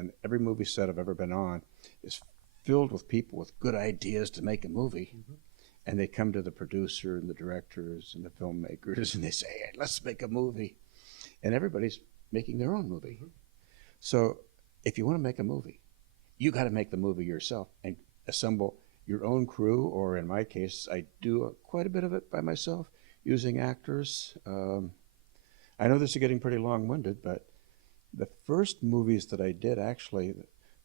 and every movie set I've ever been on is filled with people with good ideas to make a movie. And they come to the producer and the directors and the filmmakers and they say, hey, let's make a movie. And everybody's making their own movie. So if you want to make a movie, you got to make the movie yourself and assemble your own crew, or in my case, I do quite a bit of it by myself using actors. I know this is getting pretty long-winded, but the first movies that I did actually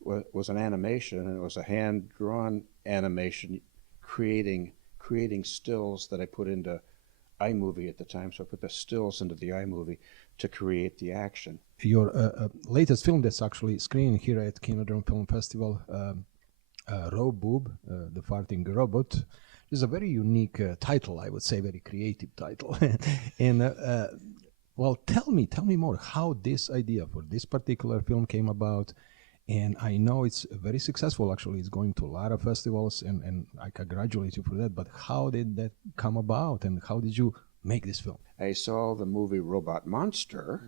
was an animation, and it was a hand-drawn animation creating stills that I put into iMovie at the time. So I put the stills into the iMovie to create the action. Your latest film that's actually screening here at KinoDrome Film Festival, Roboob, the farting robot, is a very unique title, I would say, very creative title. And well, tell me more how this idea for this particular film came about. And I know it's very successful, actually. It's going to a lot of festivals, and I congratulate you for that. But how did that come about, and how did you make this film? I saw the movie Robot Monster,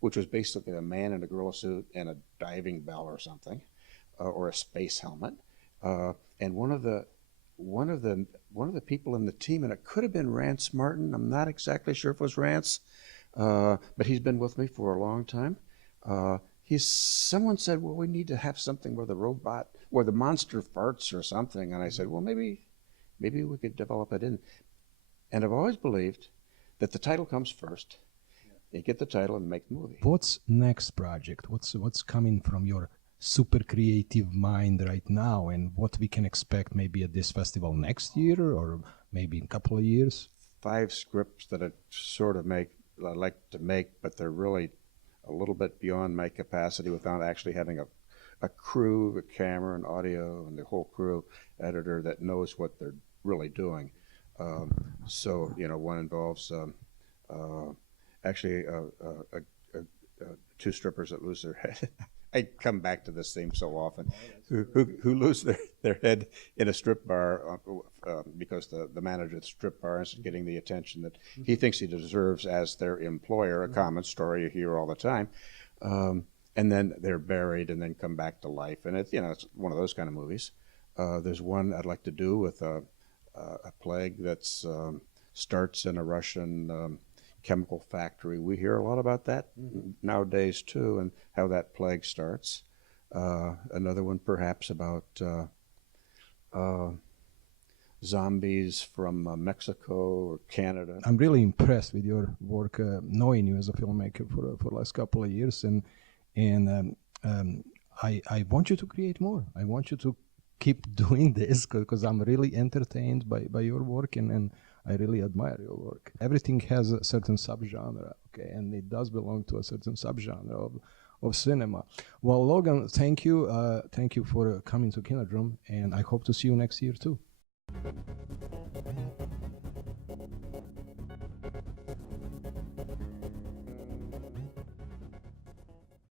which was basically a man in a gorilla suit and a diving bell or something, or a space helmet. And one of the people in the team, and it could have been Rance Martin. I'm not exactly sure if it was Rance, but he's been with me for a long time. Someone said, well, we need to have something where the monster farts or something. And I said, well, maybe we could develop it in. And I've always believed that the title comes first. You get the title and make the movie. What's next project? What's coming from your super creative mind right now, and what we can expect maybe at this festival next year, or maybe in a couple of years? 5 scripts that I like to make, but they're really a little bit beyond my capacity without actually having a crew, a camera, and audio, and the whole crew editor that knows what they're really doing. So, one involves actually 2 strippers that lose their head. I come back to this theme so often, who lose their head in a strip bar because the manager of the strip bar isn't getting the attention that he thinks he deserves as their employer, a common story you hear all the time. And then they're buried and then come back to life. And it's one of those kind of movies. There's one I'd like to do with a plague that starts in a Russian chemical factory. We hear a lot about that nowadays too, and how that plague starts. Another one perhaps about zombies from Mexico or Canada. I'm really impressed with your work, knowing you as a filmmaker for the last couple of years, and I want you to create more. I want you to keep doing this because I'm really entertained by your work, and I really admire your work. Everything has a certain subgenre, okay, and it does belong to a certain subgenre of cinema. Well, Logan, thank you for coming to KinoDrome, and I hope to see you next year too.